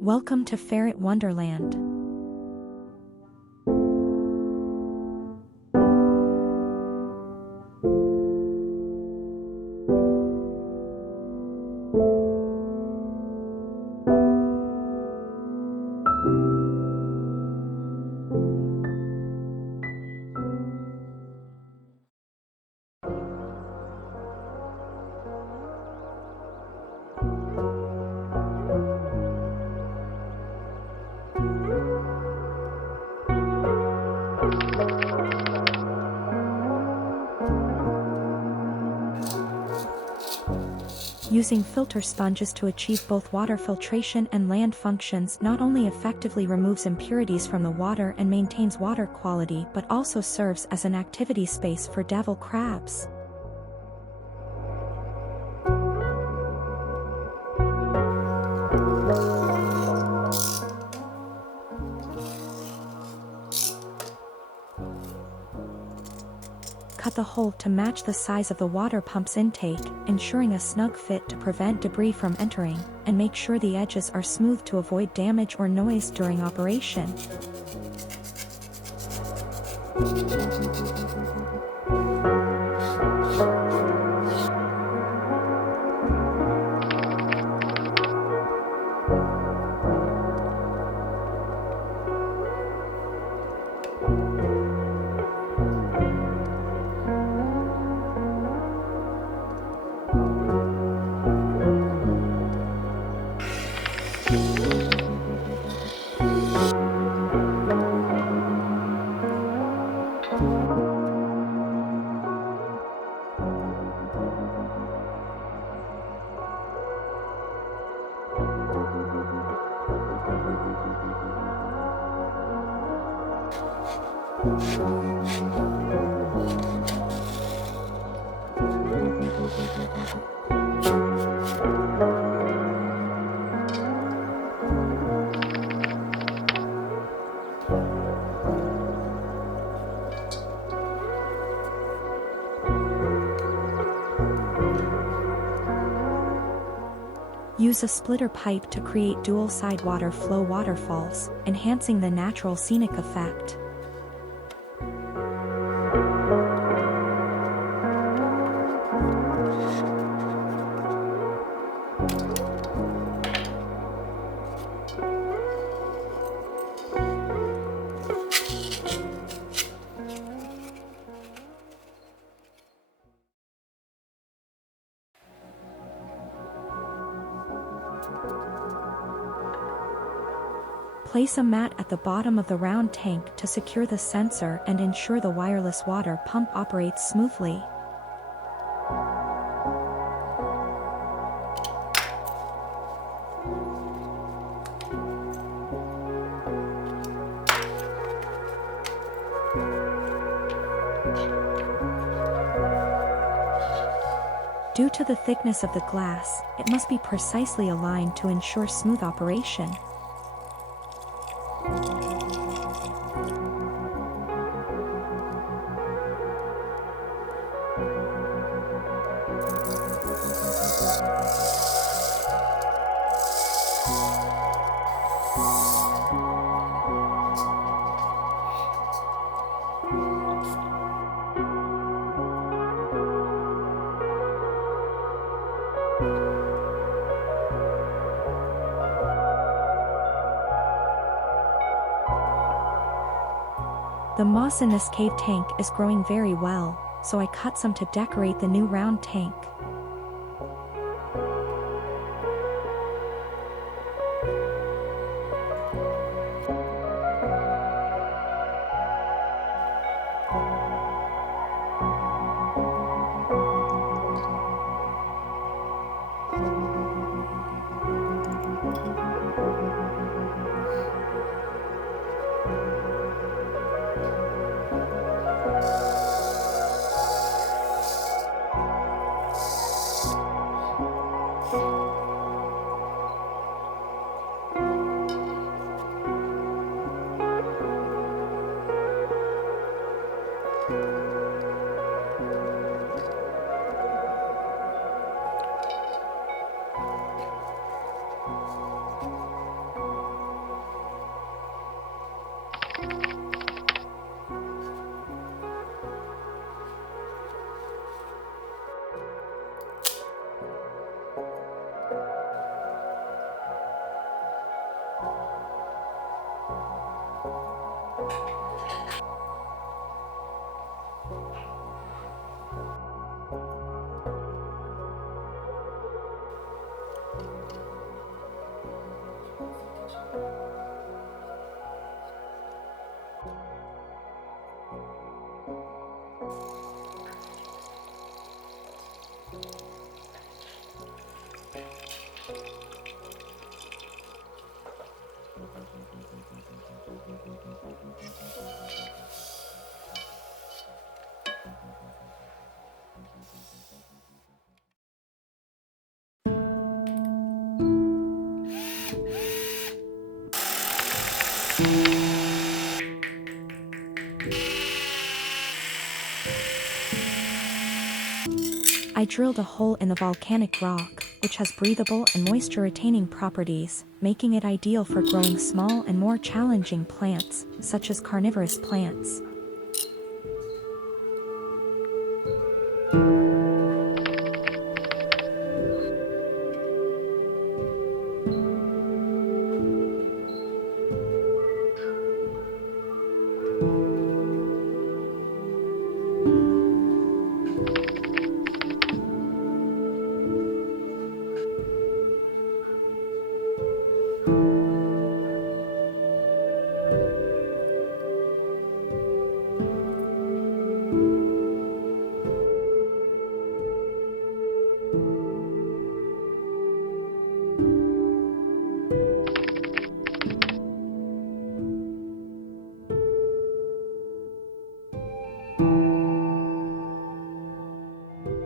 Welcome to Ferret Wonderland. Using filter sponges to achieve both water filtration and land functions not only effectively removes impurities from the water and maintains water quality but also serves as an activity space for devil crabs. Cut the hole to match the size of the water pump's intake, ensuring a snug fit to prevent debris from entering, and make sure the edges are smooth to avoid damage or noise during operation. Use a splitter pipe to create dual-side water flow waterfalls, enhancing the natural scenic effect. Place a mat at the bottom of the round tank to secure the sensor and ensure the wireless water pump operates smoothly. Due to the thickness of the glass, it must be precisely aligned to ensure smooth operation. The moss in this cave tank is growing very well, so I cut some to decorate the new round tank. I drilled a hole in the volcanic rock, which has breathable and moisture-retaining properties, making it ideal for growing small and more challenging plants, such as carnivorous plants.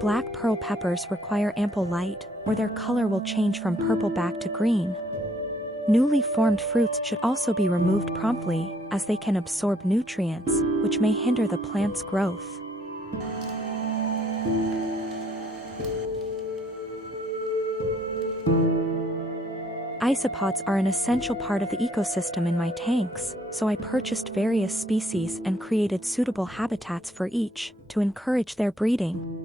Black pearl peppers require ample light, or their color will change from purple back to green. Newly formed fruits should also be removed promptly, as they can absorb nutrients, which may hinder the plant's growth. Isopods are an essential part of the ecosystem in my tanks, so I purchased various species and created suitable habitats for each, to encourage their breeding.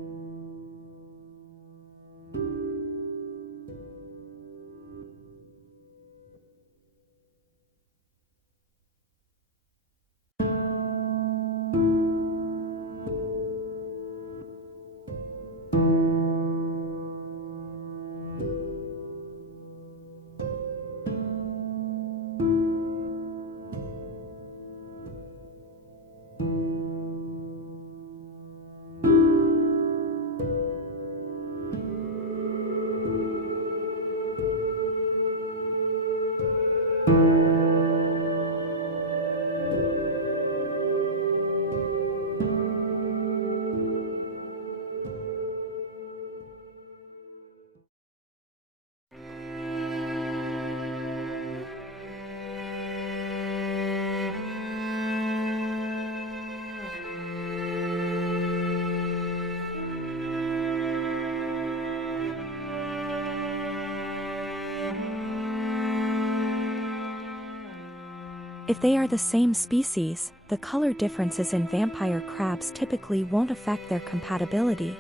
If they are the same species, the color differences in vampire crabs typically won't affect their compatibility.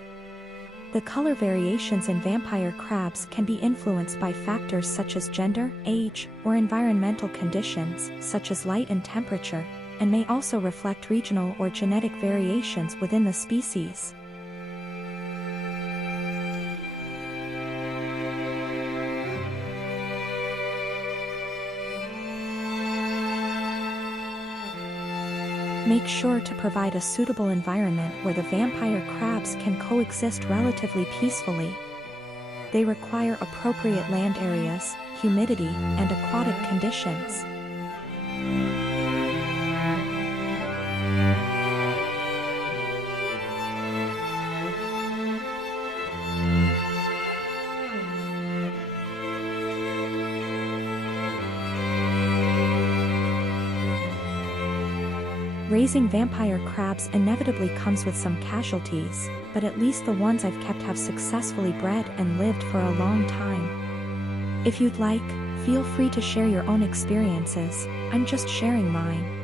The color variations in vampire crabs can be influenced by factors such as gender, age, or environmental conditions, such as light and temperature, and may also reflect regional or genetic variations within the species. Make sure to provide a suitable environment where the vampire crabs can coexist relatively peacefully. They require appropriate land areas, humidity, and aquatic conditions. Raising vampire crabs inevitably comes with some casualties, but at least the ones I've kept have successfully bred and lived for a long time. If you'd like, feel free to share your own experiences. I'm just sharing mine.